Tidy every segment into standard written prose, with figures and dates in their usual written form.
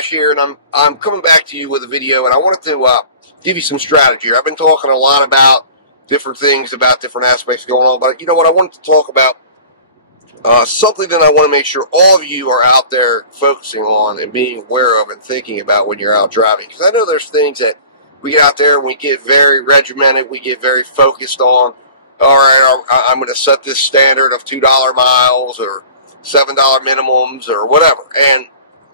DoorDash here, and I'm coming back to you with a video, and I wanted to give you some strategy. I've been talking a lot about different things, about different aspects going on, but you know what? I wanted to talk about something that I want to make sure all of you are out there focusing on and being aware of and thinking about when you're out driving. Because I know there's things that we get out there and we get very regimented, we get very focused on. All right, I'm going to set this standard of $2 miles or $7 minimums or whatever. And,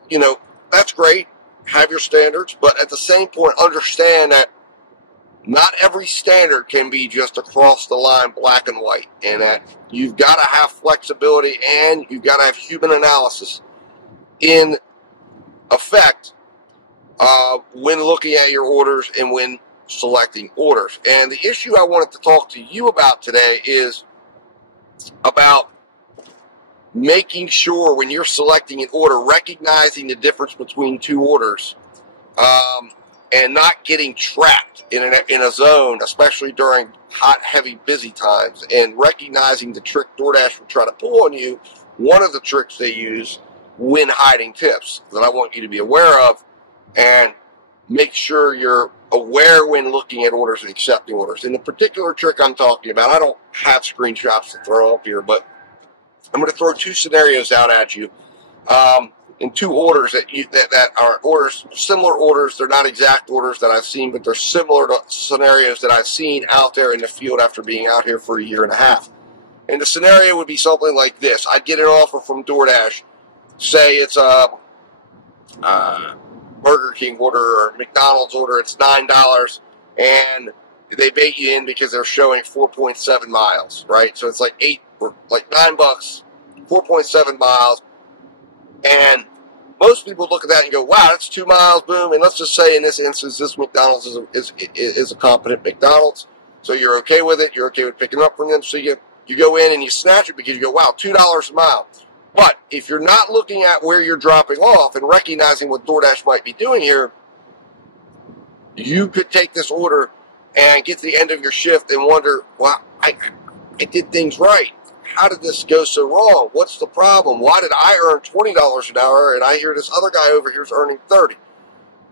you know, that's great. Have your standards. But at the same point, understand that not every standard can be just across the line, black and white. And that you've got to have flexibility and you've got to have human analysis in effect when looking at your orders and when selecting orders. And the issue I wanted to talk to you about today is about making sure when you're selecting an order, recognizing the difference between two orders, and not getting trapped in a zone, especially during hot, heavy, busy times, and recognizing the trick DoorDash will try to pull on you. One of the tricks they use when hiding tips that I want you to be aware of, and make sure you're aware when looking at orders and accepting orders. And the particular trick I'm talking about, I don't have screenshots to throw up here, but I'm going to throw two scenarios out at you, in two orders that are orders, similar orders. They're not exact orders that I've seen, but they're similar to scenarios that I've seen out there in the field after being out here for a year and a half. And the scenario would be something like this. I'd get an offer from DoorDash. Say it's a Burger King order or McDonald's order. It's $9, and they bait you in because they're showing 4.7 miles, right? So it's like $9, 4.7 miles. And most people look at that and go, wow, that's 2 miles, boom. And let's just say in this instance, this McDonald's is a competent McDonald's. So you're okay with it. You're okay with picking up from them. So you go in and you snatch it because you go, wow, $2 a mile. But if you're not looking at where you're dropping off and recognizing what DoorDash might be doing here, you could take this order and get to the end of your shift and wonder, well, I did things right. How did this go so wrong? What's the problem? Why did I earn $20 an hour and I hear this other guy over here is earning $30?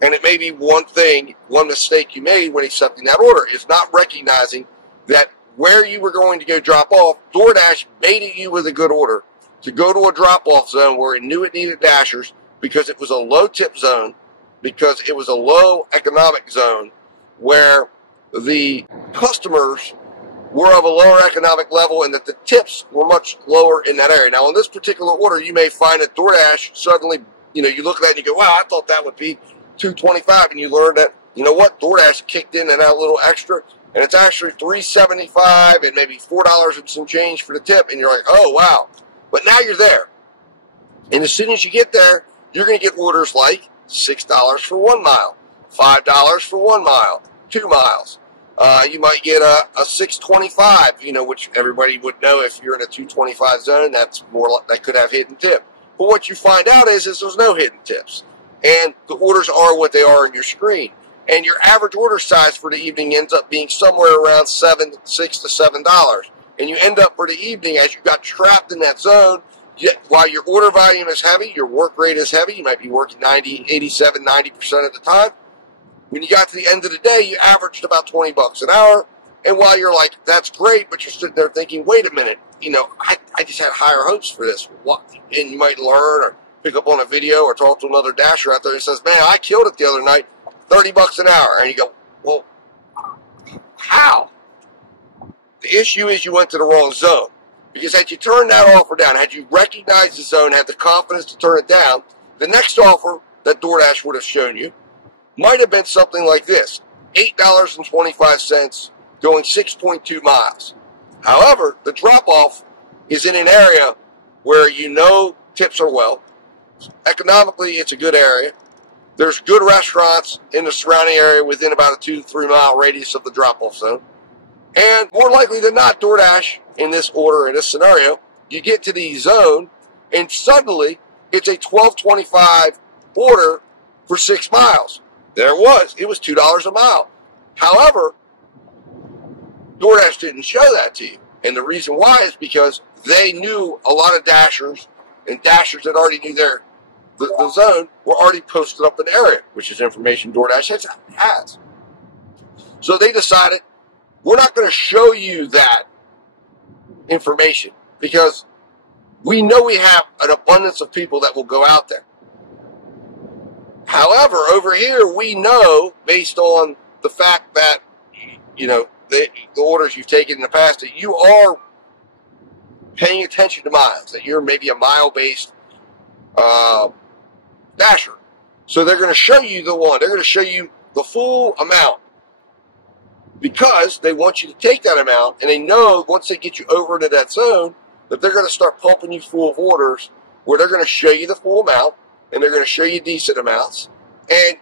And it may be one thing, one mistake you made when accepting that order is not recognizing that where you were going to go drop off, DoorDash baited you with a good order to go to a drop-off zone where it knew it needed dashers because it was a low-tip zone, because it was a low economic zone where the customers were of a lower economic level and that the tips were much lower in that area. Now, in this particular order, you may find that DoorDash suddenly, you know, you look at that and you go, wow, I thought that would be $2.25, and you learn that, you know what, DoorDash kicked in and out a little extra, and it's actually $3.75 and maybe $4 and some change for the tip, and you're like, oh, wow. But now you're there. And as soon as you get there, you're going to get orders like $6 for 1 mile, $5 for 1 mile, 2 miles. You might get a $6.25, you know, which everybody would know if you're in a 225 zone, that's more like, that could have hidden tip. But what you find out is there's no hidden tips. And the orders are what they are on your screen. And your average order size for the evening ends up being somewhere around $6 to $7. And you end up for the evening, as you got trapped in that zone, while your order volume is heavy, your work rate is heavy, you might be working 90, 87, 90% of the time. When you got to the end of the day, you averaged about $20 an hour. And while you're like, that's great, but you're sitting there thinking, wait a minute, you know, I just had higher hopes for this. What? And you might learn or pick up on a video or talk to another dasher out there who says, man, I killed it the other night, $30 an hour. And you go, well, how? The issue is you went to the wrong zone. Because had you turned that offer down, had you recognized the zone, had the confidence to turn it down, the next offer that DoorDash would have shown you might have been something like this, $8.25 going 6.2 miles. However, the drop-off is in an area where you know tips are well. Economically, it's a good area. There's good restaurants in the surrounding area within about a 2 to 3 mile radius of the drop-off zone. And more likely than not, DoorDash, in this order, in this scenario, you get to the zone, and suddenly it's a $12.25 order for 6 miles. There it was. It was $2 a mile. However, DoorDash didn't show that to you. And the reason why is because they knew a lot of dashers, and dashers that already knew the the zone were already posted up in the area, which is information DoorDash has. So they decided, we're not going to show you that information because we know we have an abundance of people that will go out there. However, over here, we know, based on the fact that, the orders you've taken in the past, that you are paying attention to miles, that you're maybe a mile-based dasher. So they're going to show you the one. They're going to show you the full amount because they want you to take that amount, and they know once they get you over into that zone that they're going to start pumping you full of orders where they're going to show you the full amount, and they're going to show you decent amounts, and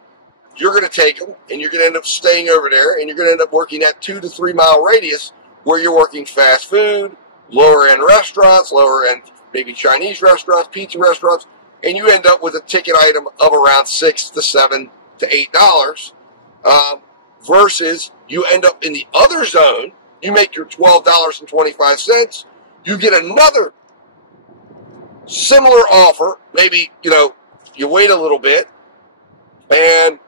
you're going to take them, and you're going to end up staying over there, and you're going to end up working that 2 to 3 mile radius where you're working fast food, lower end restaurants, lower end maybe Chinese restaurants, pizza restaurants, and you end up with a ticket item of around $6 to $7 to $8, versus you end up in the other zone, you make your $12.25, you get another similar offer, maybe, you wait a little bit, and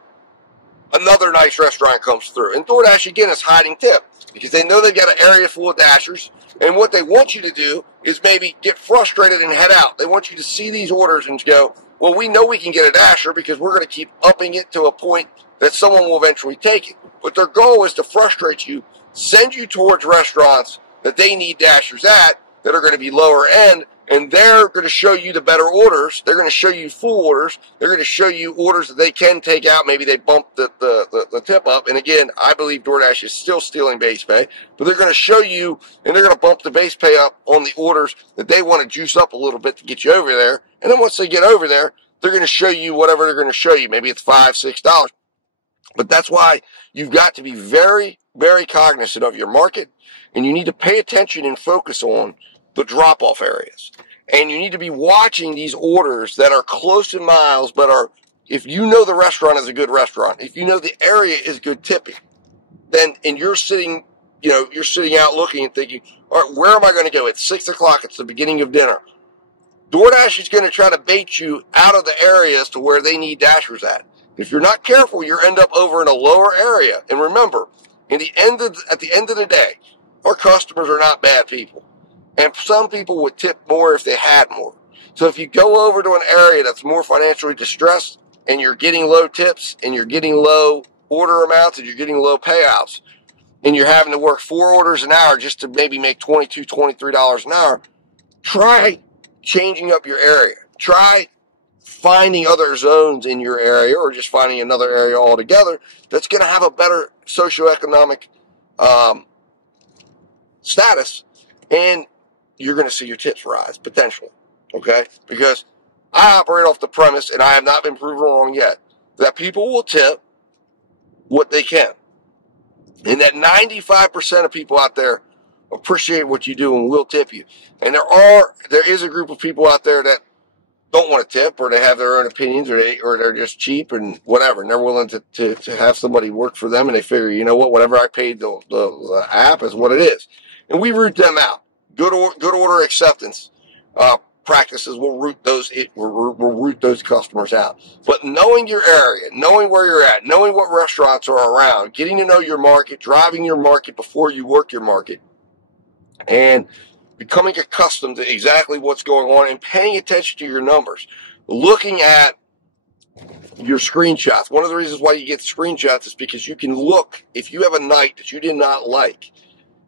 another nice restaurant comes through. And DoorDash, again, is hiding tip because they know they've got an area full of dashers, and what they want you to do is maybe get frustrated and head out. They want you to see these orders and go, well, we know we can get a dasher because we're going to keep upping it to a point that someone will eventually take it. But their goal is to frustrate you, send you towards restaurants that they need dashers at that are going to be lower end, and they're going to show you the better orders. They're going to show you full orders. They're going to show you orders that they can take out. Maybe they bumped the tip up. And again, I believe DoorDash is still stealing base pay. But they're going to show you, and they're going to bump the base pay up on the orders that they want to juice up a little bit to get you over there. And then once they get over there, they're going to show you whatever they're going to show you. Maybe it's $5, $6. But that's why you've got to be very, very cognizant of your market. And you need to pay attention and focus on the drop-off areas. And you need to be watching these orders that are close in miles, but if you know the restaurant is a good restaurant, if you know the area is good tipping, then, and you're sitting out looking and thinking, all right, where am I going to go? It's 6 o'clock. It's the beginning of dinner. DoorDash is going to try to bait you out of the areas to where they need dashers at. If you're not careful, you'll end up over in a lower area. And remember, at the end of the day, our customers are not bad people. And some people would tip more if they had more. So if you go over to an area that's more financially distressed and you're getting low tips and you're getting low order amounts and you're getting low payouts and you're having to work 4 orders an hour just to maybe make $22, $23 an hour, try changing up your area. Try finding other zones in your area or just finding another area altogether that's going to have a better socioeconomic status, and you're going to see your tips rise, potentially, okay? Because I operate off the premise, and I have not been proven wrong yet, that people will tip what they can. And that 95% of people out there appreciate what you do and will tip you. And there is a group of people out there that don't want to tip, or they have their own opinions, or they're just cheap and whatever, and they're willing to have somebody work for them, and they figure, you know what, whatever I paid the app is what it is. And we root them out. Good order acceptance practices will root those customers out. But knowing your area, knowing where you're at, knowing what restaurants are around, getting to know your market, driving your market before you work your market, and becoming accustomed to exactly what's going on and paying attention to your numbers, looking at your screenshots. One of the reasons why you get screenshots is because you can look, if you have a night that you did not like,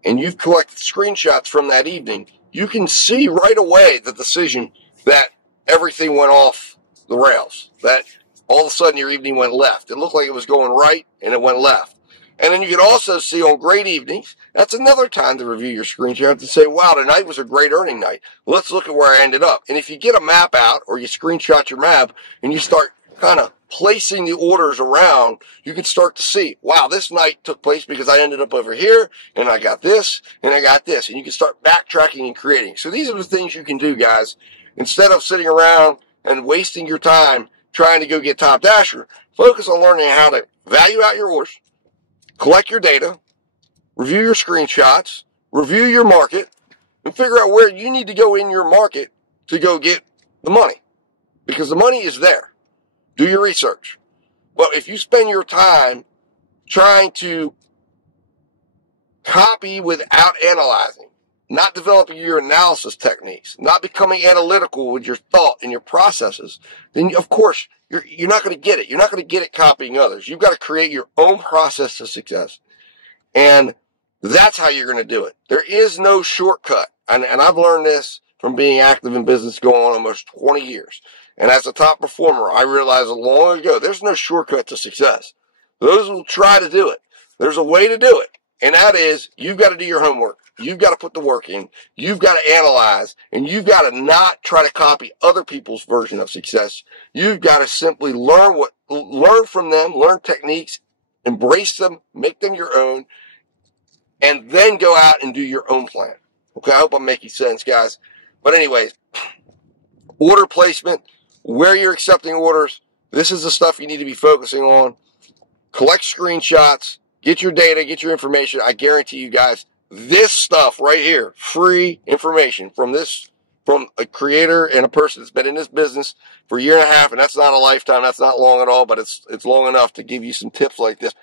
and you've collected screenshots from that evening, you can see right away the decision that everything went off the rails, that all of a sudden your evening went left. It looked like it was going right, and it went left. And then you can also see on great evenings, that's another time to review your screenshots and say, wow, tonight was a great earning night. Let's look at where I ended up. And if you get a map out, or you screenshot your map, and you start kind of placing the orders around, you can start to see, wow, this night took place because I ended up over here, and I got this, and I got this. And you can start backtracking and creating. So these are the things you can do, guys. Instead of sitting around and wasting your time trying to go get Top Dasher, focus on learning how to value out your orders, collect your data, review your screenshots, review your market, and figure out where you need to go in your market to go get the money. because the money is there. Do your research. But if you spend your time trying to copy without analyzing, not developing your analysis techniques, not becoming analytical with your thought and your processes, then of course you're not going to get it. You're not going to get it copying others. You've got to create your own process to success. And that's how you're going to do it. There is no shortcut. And I've learned this from being active in business going on almost 20 years. And as a top performer, I realized long ago, there's no shortcut to success. Those will try to do it. There's a way to do it. And that is, you've got to do your homework. You've got to put the work in. You've got to analyze. And you've got to not try to copy other people's version of success. You've got to simply learn from them, learn techniques, embrace them, make them your own, and then go out and do your own plan. Okay, I hope I'm making sense, guys. But anyways, order placement, where you're accepting orders, this is the stuff you need to be focusing on. Collect screenshots, get your data, get your information. I guarantee you guys, this stuff right here, free information from a creator and a person that's been in this business for a year and a half, and that's not a lifetime, that's not long at all, but it's long enough to give you some tips like this.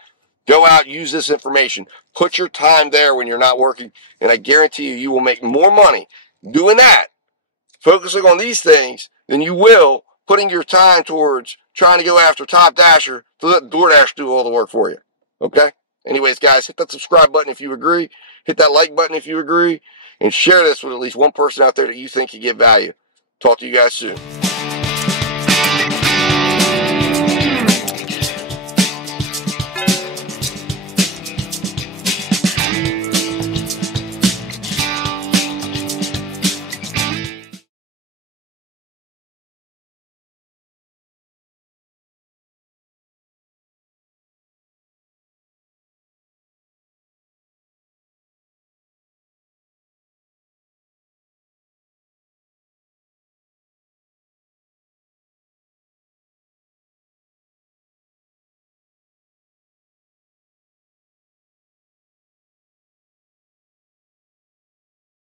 Go out, use this information. Put your time there when you're not working, and I guarantee you, you will make more money doing that, focusing on these things, than you will putting your time towards trying to go after Top Dasher to let DoorDash do all the work for you. Okay? Anyways, guys, hit that subscribe button if you agree. Hit that like button if you agree. And share this with at least one person out there that you think could get value. Talk to you guys soon.